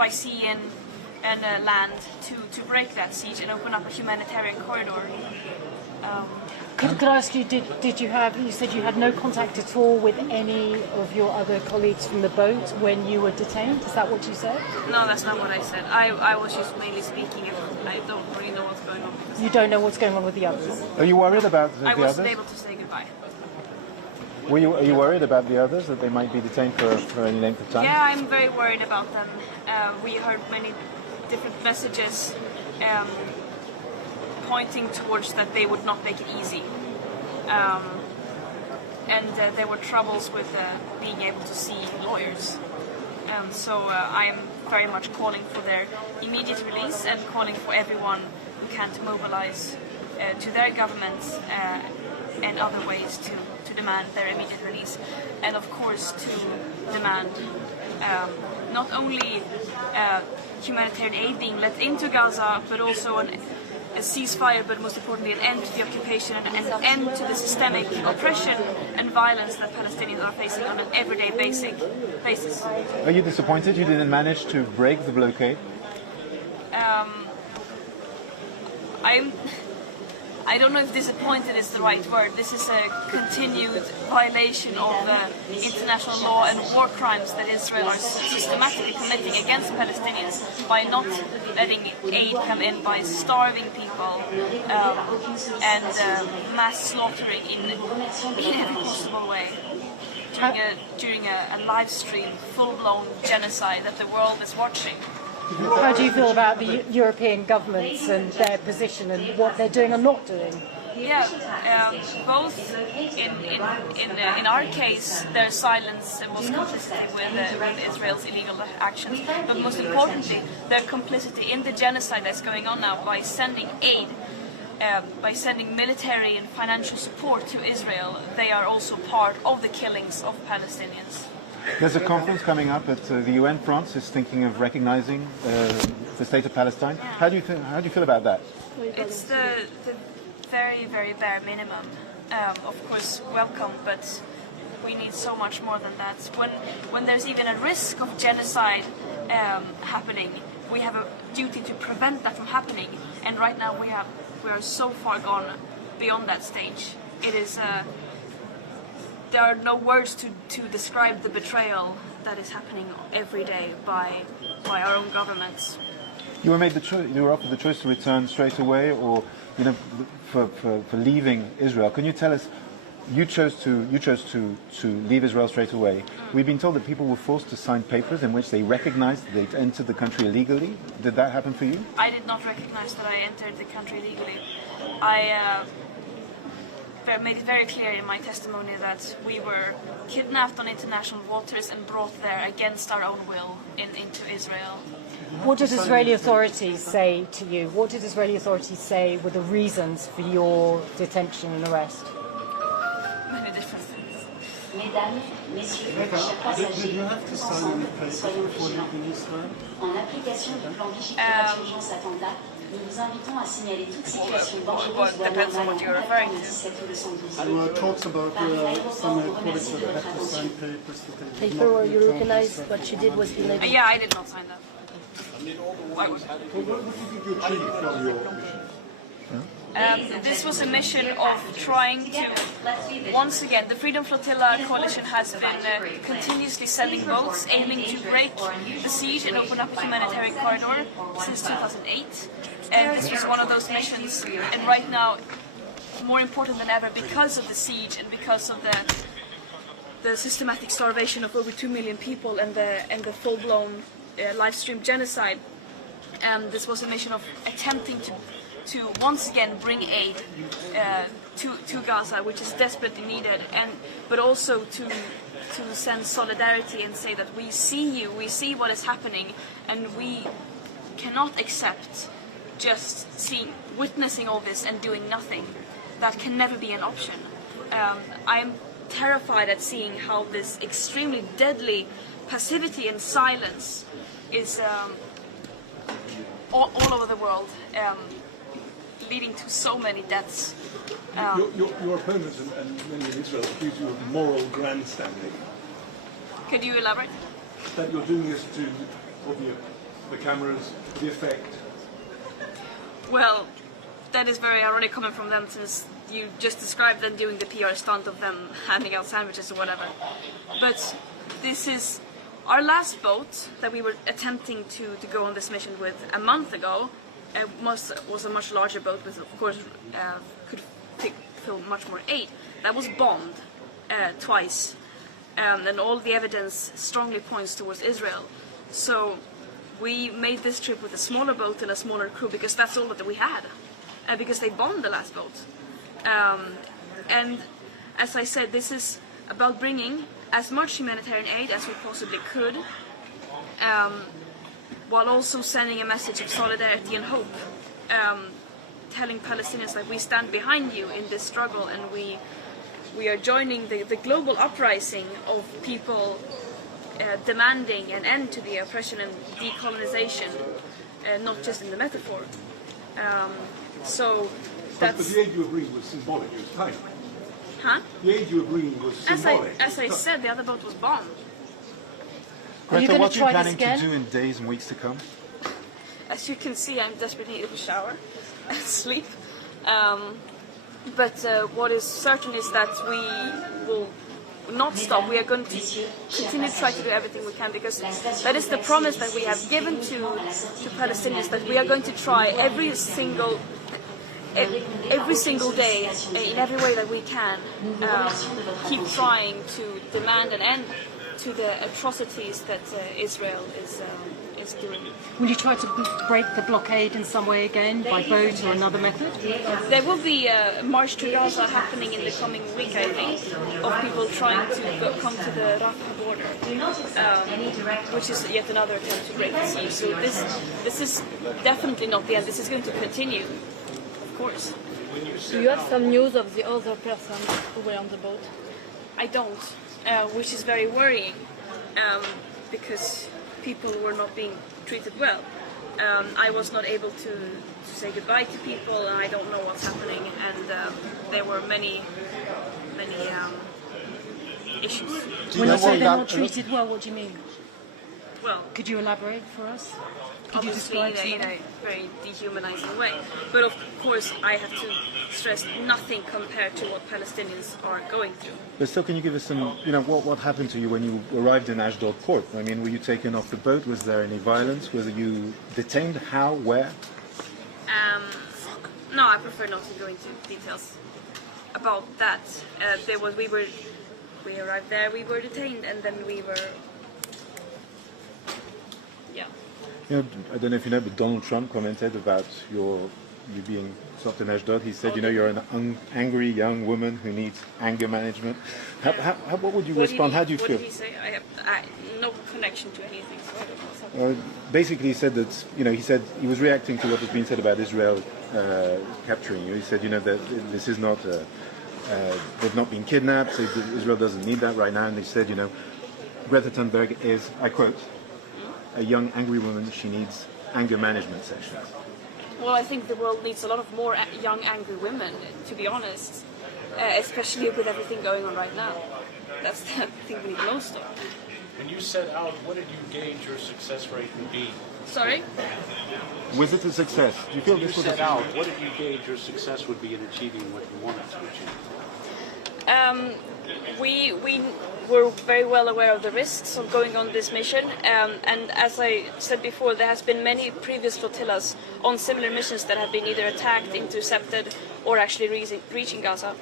by sea and land to break that siege and open up a humanitarian corridor. Could I ask you, did you have, you said you had no contact at all with any of your other colleagues from the boat when you were detained? Is that what you said? No, that's not what I said. I was just mainly speaking. I don't really know what's going on. You don't know what's going on with the others? Are you worried about the others? I wasn't able to say goodbye. Are you worried about the others, that they might be detained for any length of time? Yeah, I'm very worried about them. We heard many different messages pointing towards that they would not make it easy. And there were troubles with being able to see lawyers. So I am very much calling for their immediate release and calling for everyone who can to mobilize to their governments and other ways to demand their immediate release. And of course to demand not only humanitarian aid being let into Gaza, but also a ceasefire, but most importantly an end to the occupation and an end to the systemic oppression and violence that Palestinians are facing on an everyday basis. Are you disappointed you didn't manage to break the blockade? I don't know if disappointed is the right word. This is a continued violation of international law and war crimes that Israel are systematically committing against Palestinians by not letting aid come in, by starving people and mass slaughtering in every possible way. During a live stream, full-blown genocide that the world is watching. How do you feel about the European governments and their position and what they're doing or not doing? Yeah, both in our case, their silence was complicity with Israel's illegal actions, but most importantly, their complicity in the genocide that's going on now by sending aid, by sending military and financial support to Israel. They are also part of the killings of Palestinians. There's a conference coming up at the UN. France is thinking of recognizing the state of Palestine. Yeah. How do you feel about that? It's the very, very bare minimum. Of course, welcome, but we need so much more than that. When there's even a risk of genocide happening, we have a duty to prevent that from happening. And right now we are so far gone beyond that stage. It is. There are no words to describe the betrayal that is happening every day by our own governments. You were made the choice. You were offered the choice to return straight away, or for leaving Israel. Can you tell us? You chose to leave Israel straight away. We've been told that people were forced to sign papers in which they recognized that they'd entered the country illegally. Did that happen for you? I did not recognize that I entered the country illegally. I made it very clear in my testimony that we were kidnapped on international waters and brought there against our own will into Israel. What did Israeli authorities say to you? What did Israeli authorities say were the reasons for your detention and arrest? Many different things. Mesdames, messieurs, chers passagers, Did you have to sign any papers before leaving Israel? en application du plan Vigipirate Urgence Attentat, nous vous invitons à signaler toute situation dangereuse ou depends on what you're referring to. 17 ou 212. There were talks about some colleagues that had to sign papers that they did Paper not where you return to recognize Israel. what you did was illegal. Yeah, I did not sign that. What did you achieve from your mission? This was a mission of trying to, once again, the Freedom Flotilla coalition has been continuously sending boats aiming to break the siege and open up a humanitarian corridor since 2008. And this was one of those missions, and right now, more important than ever, because of the siege and because of the systematic starvation of over 2 million people and the full-blown live stream genocide. This was a mission of attempting to once again bring aid to Gaza, which is desperately needed, but also to send solidarity and say that we see you, we see what is happening, and we cannot accept just witnessing all this and doing nothing. That can never be an option. I'm terrified at seeing how this extremely deadly passivity and silence is all over the world, leading to so many deaths. Your opponents and many in Israel accuse you of moral grandstanding. Could you elaborate? That you're doing this to the cameras, the effect. Well, that is very ironic coming from them, since you just described them doing the PR stunt of them handing out sandwiches or whatever. But this is our last boat that we were attempting to go on this mission with a month ago. Was a much larger boat with, of course, could fill much more aid. That was bombed twice, and all the evidence strongly points towards Israel. So we made this trip with a smaller boat and a smaller crew because that's all that we had, because they bombed the last boat. And as I said, this is about bringing as much humanitarian aid as we possibly could, while also sending a message of solidarity and hope, telling Palestinians that we stand behind you in this struggle, and we are joining the global uprising of people demanding an end to the oppression and decolonization, not just in the metaphor. So But that's... the aid you were bringing was symbolic, it was tiny. Huh? The aid you were bringing was symbolic. As I said, the other boat was bombed. Are you Greta, gonna what are you try this planning again? to do in days and weeks to come? As you can see, I'm desperately in the shower and sleep. But what is certain is that we will not stop. We are going to continue to try to do everything we can, because that is the promise that we have given to Palestinians, that we are going to try every single day, in every way that we can, keep trying to demand an end to the atrocities that Israel is doing. Will you try to break the blockade in some way again, by boat or another method? There will be a march to Gaza happening in the coming week, I think, of people trying to come to the Rafah border, which is yet another attempt to break the siege. So this is definitely not the end. This is going to continue, of course. Do you have some news of the other persons who were on the boat? I don't, which is very worrying, because people were not being treated well. I was not able to say goodbye to people, and I don't know what's happening, and there were many issues. When you say they're not treated well, what do you mean? Well, Could you elaborate for us? Could you obviously describe in some of a very dehumanizing way. But of course, I have to stress nothing compared to what Palestinians are going through. But still, can you give us some, what happened to you when you arrived in Ashdod port? I mean, were you taken off the boat? Was there any violence? Were you detained? How? Where? No, I prefer not to go into details about that. We arrived there, we were detained, and then we were, yeah. I don't know if you know, but Donald Trump commented about you being stopped in Ashdod. He said, you're an angry young woman who needs anger management. What would you respond? How do you feel? What did he say? I have no connection to anything, so I don't know what's happening. Basically, he said that, he said he was reacting to what was being said about Israel capturing you. He said, that this is not, they've not been kidnapped, so Israel doesn't need that right now. And he said, Greta Thunberg is, I quote, a young angry woman, she needs anger management sessions. Well, I think the world needs a lot of more young angry women, to be honest, especially with everything going on right now. That's the thing we need most of. When you set out, what did you gauge your success rate would be? Sorry? Was it a success? Do you feel When you this was set a out, what did you gauge your success would be in achieving what you wanted to achieve? We were very well aware of the risks of going on this mission, and as I said before, there has been many previous flotillas on similar missions that have been either attacked, intercepted, or actually reaching Gaza.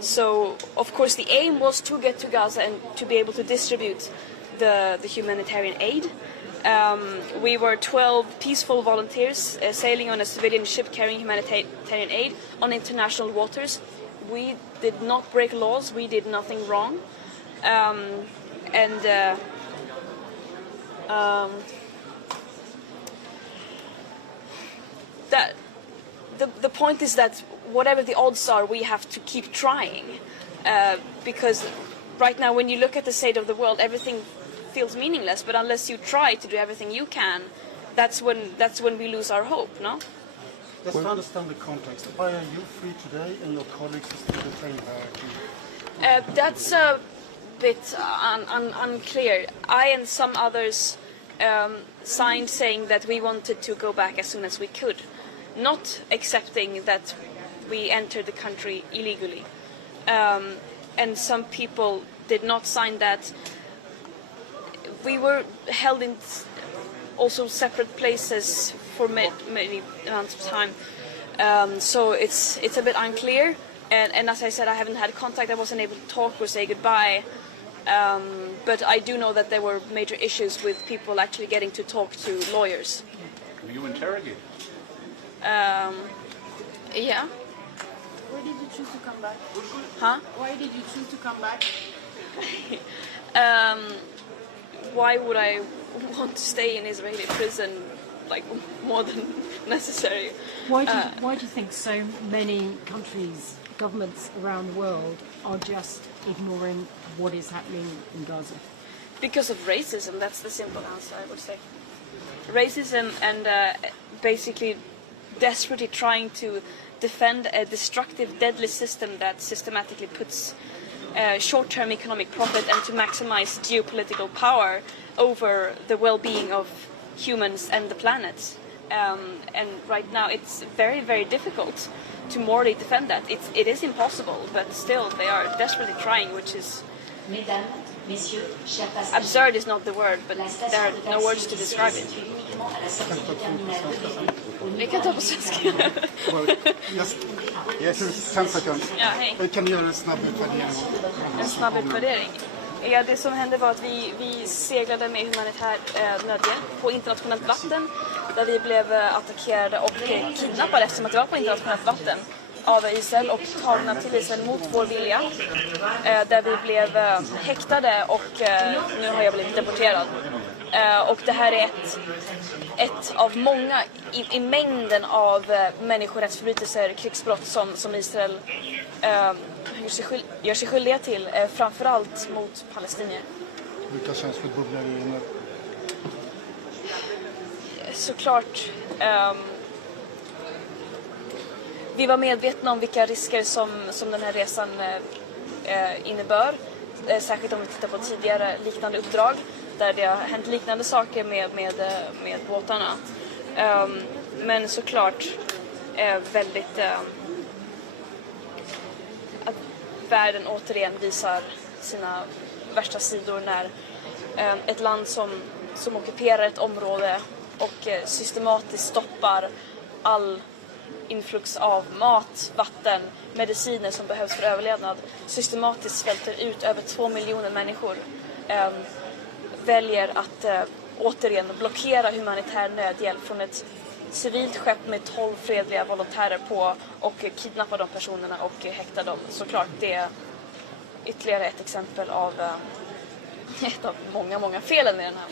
So, of course, the aim was to get to Gaza and to be able to distribute the humanitarian aid. We were 12 peaceful volunteers sailing on a civilian ship carrying humanitarian aid on international waters. We did not break laws, we did nothing wrong. The point is that whatever the odds are, we have to keep trying. Because right now, when you look at the state of the world, everything feels meaningless. But unless you try to do everything you can, that's when we lose our hope, no? Let's understand the context. Why are you free today and your colleagues are still detained? That's a bit unclear. I and some others signed saying that we wanted to go back as soon as we could, not accepting that we entered the country illegally. And some people did not sign that. We were held in also separate places for many amounts of time. So it's a bit unclear. And as I said, I haven't had contact. I wasn't able to talk or say goodbye. But I do know that there were major issues with people actually getting to talk to lawyers. Were you interrogated? Yeah. Why did you choose to come back? Huh? Why did you choose to come back? Why would I want to stay in Israeli prison like more than necessary? Why do you think so many countries, governments around the world are just ignoring what is happening in Gaza? Because of racism, that's the simple answer, I would say. Racism and basically desperately trying to defend a destructive, deadly system that systematically puts short-term economic profit and to maximize geopolitical power over the well-being of humans and the planet. And right now it's very, very difficult to morally defend that. It is impossible, but still they are desperately trying, which is... Mesdames, messieurs, chers passagers. Absurd is not the word, but there are no words to describe it. Vi kan ta på svenska. Yes, 10 seconds. Ja, hej. Vi kan göra en snabb utvärdering. En snabb utvärdering. Ja, det som hände var att vi seglade med humanitär nödhjälp på internationellt vatten där vi blev attackerade och kidnappade eftersom att det var på internationellt vatten av Israel och tagna till Israel mot vår vilja. Där vi blev häktade och nu har jag blivit deporterad. Och det här är ett av många i mängden av människorättsförbrytelser, krigsbrott som Israel gör sig skyldiga till, framförallt mot palestinier. Vilka känslor bubblar i? Såklart. Vi var medvetna om vilka risker som den här resan innebär. Särskilt om vi tittar på tidigare liknande uppdrag där det har hänt liknande saker med båtarna. Men såklart väldigt att världen återigen visar sina värsta sidor när ett land som ockuperar ett område och systematiskt stoppar all influx av mat, vatten, mediciner som behövs för överlevnad, systematiskt svälter ut över 2 miljoner människor, väljer att återigen blockera humanitär nödhjälp från ett civilt skepp med 12 fredliga volontärer på och kidnappa de personerna och häkta dem. Såklart, det är ytterligare ett exempel av ett av många felen i den här.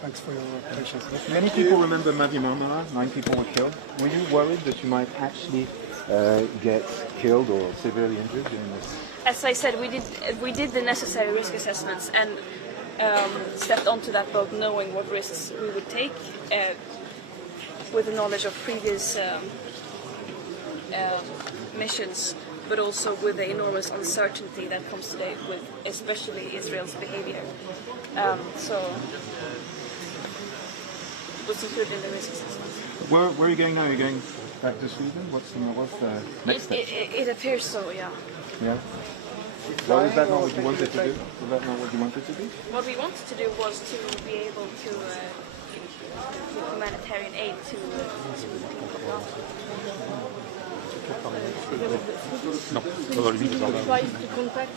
Thanks for your patience. Many people remember Mavi Marmara, 9 people were killed. Were you worried that you might actually get killed or severely injured in this? As I said, we did the necessary risk assessments and stepped onto that boat knowing what risks we would take with the knowledge of previous missions, but also with the enormous uncertainty that comes today with especially Israel's behavior. So it was included in the risk assessment. Where are you going now? Are you going back to Sweden? What's the next step? It appears so, yeah. Yeah. Well, is that not what you wanted to do? Was that not what you wanted to do? What we wanted to do was to be able to give humanitarian aid to the people of Gaza. Non, ça va lui vite. Try to contact.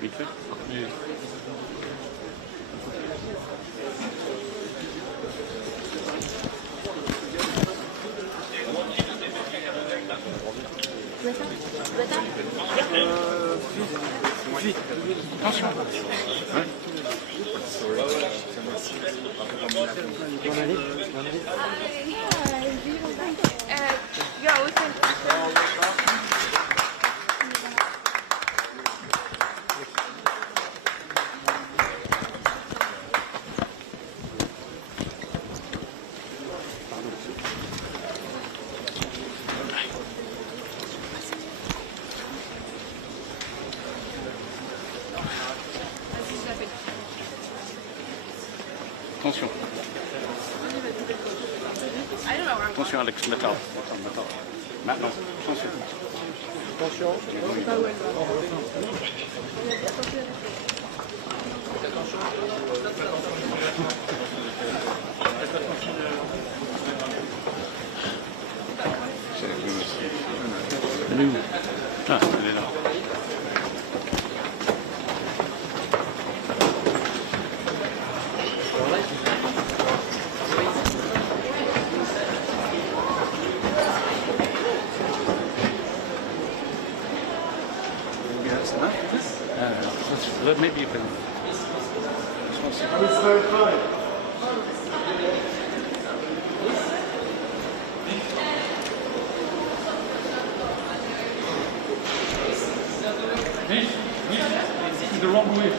Vite fait. Yeah, we can. Attention. Attention Alex, maintenant. Maintenant, attention. Attention. Elle est où? Ah, elle est là. Maybe you can. This is the wrong way.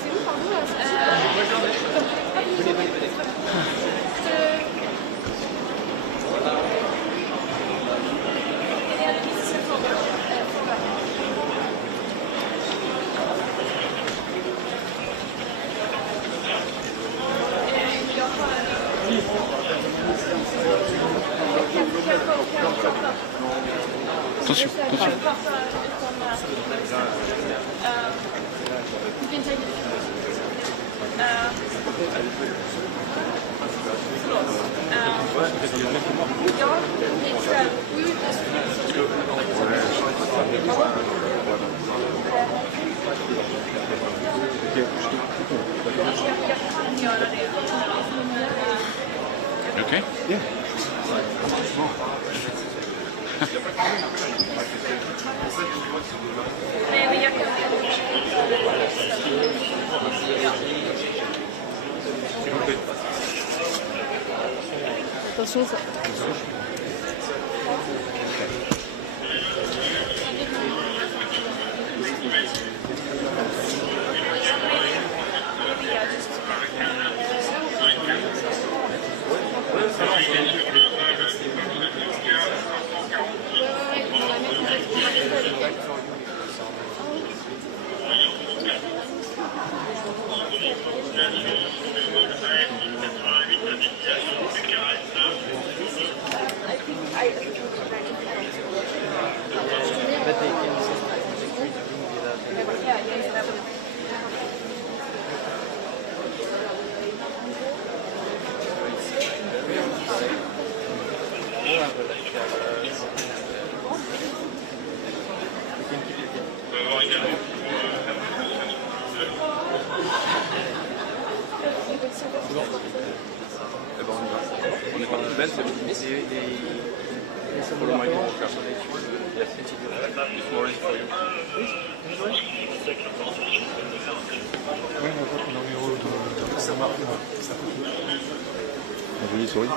C'est où, pardon Attention, attention. Okay? Yeah. Attention ça. On est parti de belle, c'est bon. Follow my walker. It's more easy for you. Oui, mais je crois qu'on a eu au de ça marque. Ça souris.